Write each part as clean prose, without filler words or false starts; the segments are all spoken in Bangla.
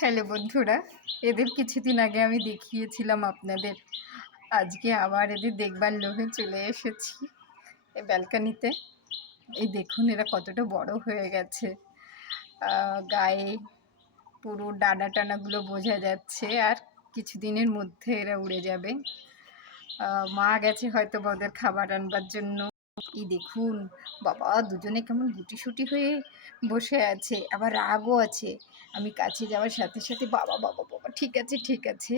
হ্যালো বন্ধুরা, এদের কিছুদিন আগে আমি দেখিয়েছিলাম আপনাদের। আজকে আবার এদের দেখবার লোভে চলে এসেছি এই ব্যালকানিতে। এই দেখুন এরা কতটা বড় হয়ে গেছে। গায়ে পুরো ডানা টানাগুলো বোঝা যাচ্ছে, আর কিছুদিনের মধ্যে এরা উড়ে যাবে। মা গেছে হয়তো বা ওদের খাবার আনবার জন্য। এই দেখুন বাবা, দুজনে কেমন গুটিসুটি হয়ে বসে আছে, আবার রাগও আছে। আমি কাছে যাওয়ার সাথে সাথে বাবা বাবা বাবা, ঠিক আছে ঠিক আছে,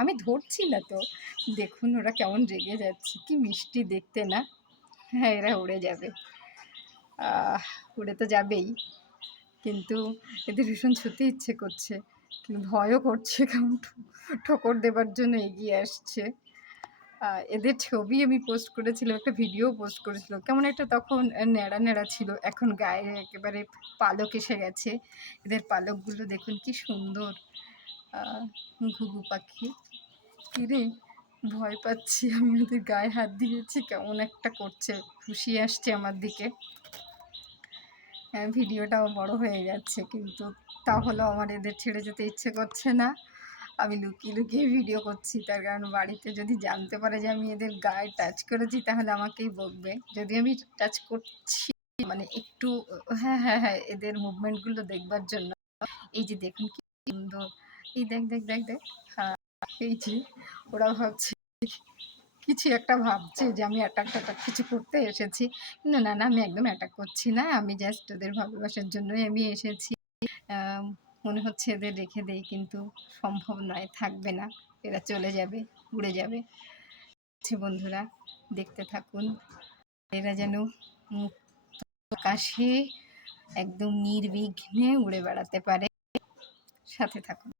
আমি ধরছি না তো। দেখুন ওরা কেমন রেগে যাচ্ছে, কি মিষ্টি দেখতে না। হ্যাঁ, এরা উড়ে যাবে, উড়ে তো যাবেই, কিন্তু এদের ভীষণ ছুতে ইচ্ছে করছে, কিন্তু ভয়ও করছে, কেমন ঠোকর দেবার জন্য এগিয়ে আসছে। এদের ছবি আমি পোস্ট করেছিলাম, একটা ভিডিও পোস্ট করেছিলাম, কেমন একটা তখন ন্যাড়া ন্যাড়া ছিল, এখন গায়ে একেবারে পালক এসে গেছে। এদের পালকগুলো দেখুন কি সুন্দর। ঘুঘু পাখি, কিরে ভয় পাচ্ছি আমি, ওদের গায়ে হাত দিয়েছি, কেমন একটা করছে, খুশি আসছে আমার দিকে। ভিডিওটাও বড় হয়ে যাচ্ছে, কিন্তু তাহলেও আমার এদের ছেড়ে যেতে ইচ্ছে করছে না। আমি লুকিয়ে লুকিয়ে ভিডিও করছি, তার কারণ বাড়িতে যদি জানতে পারে যে আমি এদের গায়ে টাচ করেছি তাহলে আমাকেই বকবে। যদি আমি টাচ করছি মানে একটু, হ্যাঁ হ্যাঁ হ্যাঁ, এদের মুভমেন্টগুলো দেখবার জন্য। এই যে দেখুন কি সুন্দর, এই দেখ দেখ দেখ দেখ, হ্যাঁ এই যে ওরা ভাবছে কিছু একটা, ভাবছে যে আমি অ্যাটাক ট্যাটাক কিছু করতে এসেছি। না না না, আমি একদম অ্যাটাক করছি না, আমি জাস্ট ওদের ভালোবাসার জন্যই আমি এসেছি। মনে হচ্ছে এদের রেখে দেই, কিন্তু সম্ভব নয়, থাকবে না, এরা চলে যাবে, উড়ে যাবে। বন্ধুরা দেখতে থাকুন, এরা যেন মুক্ত আকাশে একদম নির্বিঘ্নে উড়ে বেড়াতে পারে। সাথে থাকুন।